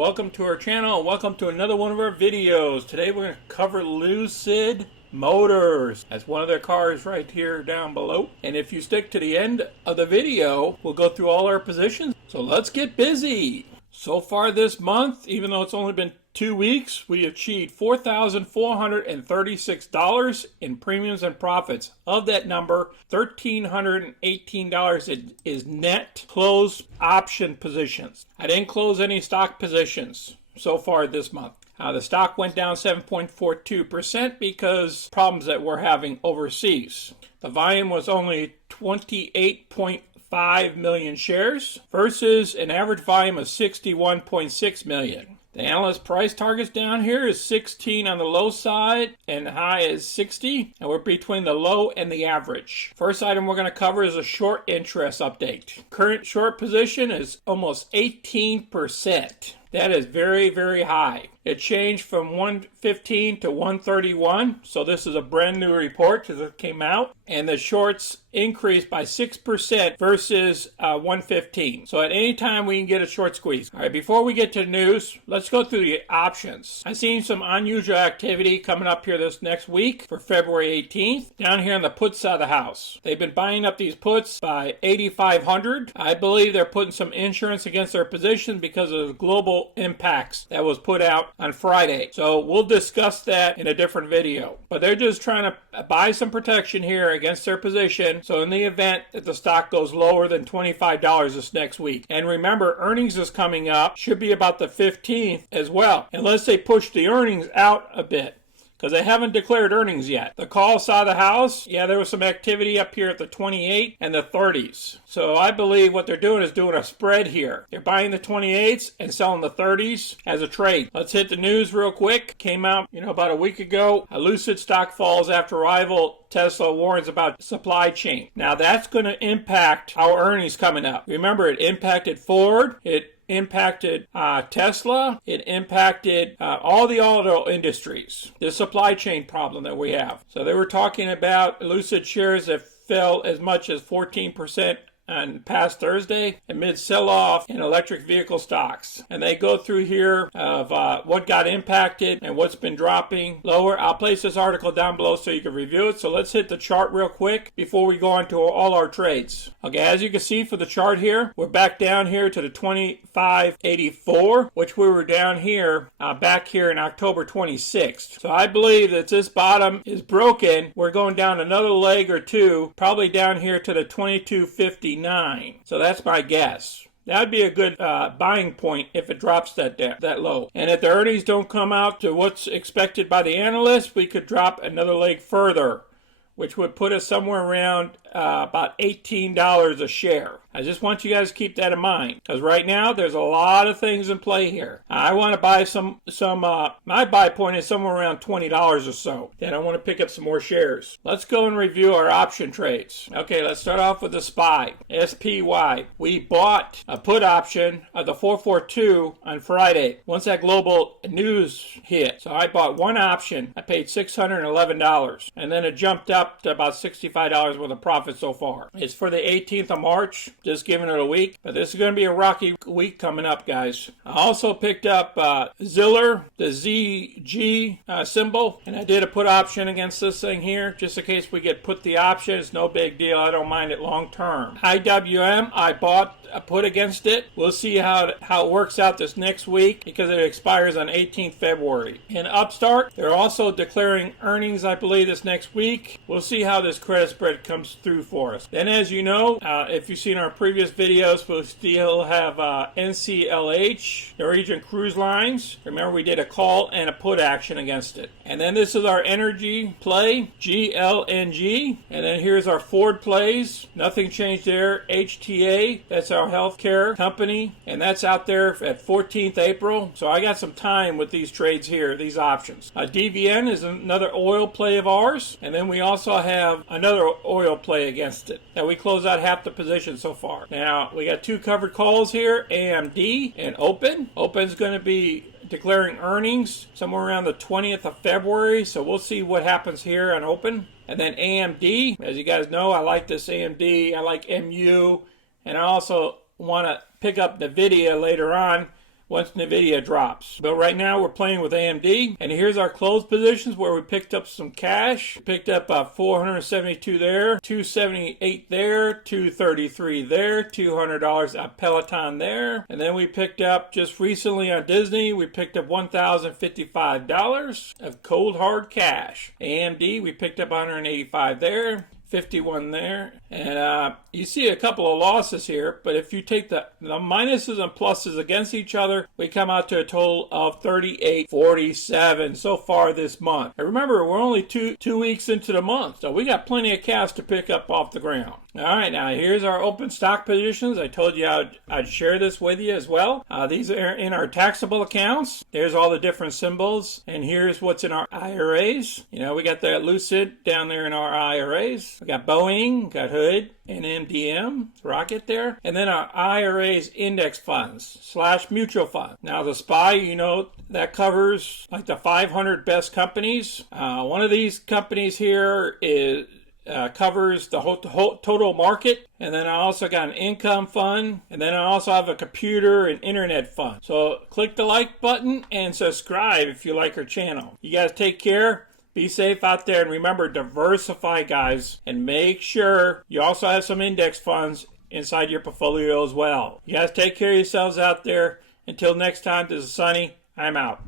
Welcome to our channel and welcome to another one of our videos. Today we're going to cover Lucid Motors. That's one of their cars right here down below. And if you stick to the end of the video, we'll go through all our positions. So let's get busy. So far this month, even though it's only been 2 weeks, we achieved $4,436 in premiums and profits. Of that number, $1,318 is net closed option positions. I didn't close any stock positions so far this month. The stock went down 7.42% because problems that we're having overseas. The volume was only 28.5 million shares versus an average volume of 61.6 million. The analyst price targets down here is 16 on the low side and high is 60, and we're between the low and the average. First item we're going to cover is a short interest update. Current short position is almost 18%. That is very, very high. It changed from 115 to 131, so this is a brand new report because it came out, and the shorts increased by 6% versus 115. So at any time we can get a short squeeze. All right, before we get to the news, let's go through the options. I've seen some unusual activity coming up here this next week for February 18th, down here on the put side of the house. They've been buying up these puts by 8,500. I believe they're putting some insurance against their position because of the global impacts that was put out on Friday. So we'll discuss that in a different video. But they're just trying to buy some protection here against their position. So in the event that the stock goes lower than $25 this next week. And remember, earnings is coming up. Should be about the 15th as well. Unless they push the earnings out a bit, because they haven't declared earnings yet. The call side of the house, yeah, there was some activity up here at the 28 and the 30s. So I believe what they're doing is doing a spread here. They're buying the 28s and selling the 30s as a trade. Let's hit the news real quick. Came out, about a week ago. A Lucid stock falls after rival Tesla warns about supply chain. Now that's going to impact our earnings coming up. Remember, it impacted Ford. It impacted Tesla. It impacted all the auto industries. The supply chain problem that we have. So they were talking about Lucid shares that fell as much as 14% on past Thursday amid sell-off in electric vehicle stocks. And they go through here of what got impacted and what's been dropping lower. I'll place this article down below so you can review it. So let's hit the chart real quick before we go on to all our trades. Okay, as you can see for the chart here, we're back down here to the 2584, which we were down here back here in October 26th. So I believe that this bottom is broken. We're going down another leg or two, probably down here to the 2259. So that's my guess. That would be a good buying point if it drops that low. And if the earnings don't come out to what's expected by the analysts, we could drop another leg further, which would put us somewhere around about $18 a share. I just want you guys to keep that in mind, because right now there's a lot of things in play here. I want to buy some my buy point is somewhere around $20 or so. Then I want to pick up some more shares. Let's go and review our option trades. Okay, let's start off with the SPY, SPY. We bought a put option of the 442 on Friday, once that global news hit. So I bought one option. I paid $611, and then it jumped up to about $65 worth of profit so far. It's for the 18th of March. Just giving it a week, but this is going to be a rocky week coming up, guys. I also picked up Ziller, the ZG symbol, and I did a put option against this thing here, just in case we get put the option. It's no big deal. I don't mind it long term. IWM, I bought a put against it. We'll see how it works out this next week because it expires on 18th February. In Upstart, they're also declaring earnings, I believe, this next week. We'll see how this credit spread comes through for us. Then, as you know, if you've seen our previous videos, we'll still have NCLH, Norwegian Cruise Lines. Remember, we did a call and a put action against it. And then this is our energy play, GLNG. And then here's our Ford plays. Nothing changed there. HTA, that's our healthcare company. And that's out there at 14th April. So I got some time with these trades here, these options. DVN is another oil play of ours. And then we also have another oil play against it. Now we close out half the position so far. Now we got two covered calls here, AMD and Open. Open's going to be declaring earnings somewhere around the 20th of February, so we'll see what happens here on Open. And then AMD, as you guys know, I like this AMD, I like MU, and I also want to pick up NVIDIA later on once NVIDIA drops. But right now we're playing with AMD, and here's our closed positions where we picked up some cash. Picked up 472 there, 278 there, 233 there, $200 at Peloton there, and then we picked up just recently on Disney, we picked up $1,055 of cold hard cash. AMD, we picked up 185 there, 51 there, and you see a couple of losses here, but if you take the minuses and pluses against each other, we come out to a total of 38.47 so far this month. And remember, we're only two weeks into the month, so we got plenty of cash to pick up off the ground. All right, now here's our open stock positions. I told you I'd share this with you as well. These are in our taxable accounts. There's all the different symbols, and here's what's in our IRAs. You know, we got the Lucid down there in our IRAs. We got Boeing, got Hood, and MDM, Rocket there. And then our IRAs index funds / mutual fund. Now the SPY, you know, that covers like the 500 best companies. One of these companies here is covers the whole total market. And then I also got an income fund. And then I also have a computer and internet fund. So click the like button and subscribe if you like our channel. You guys take care. Be safe out there, and remember, diversify, guys, and make sure you also have some index funds inside your portfolio as well. You guys take care of yourselves out there. Until next time, this is Sonny. I'm out.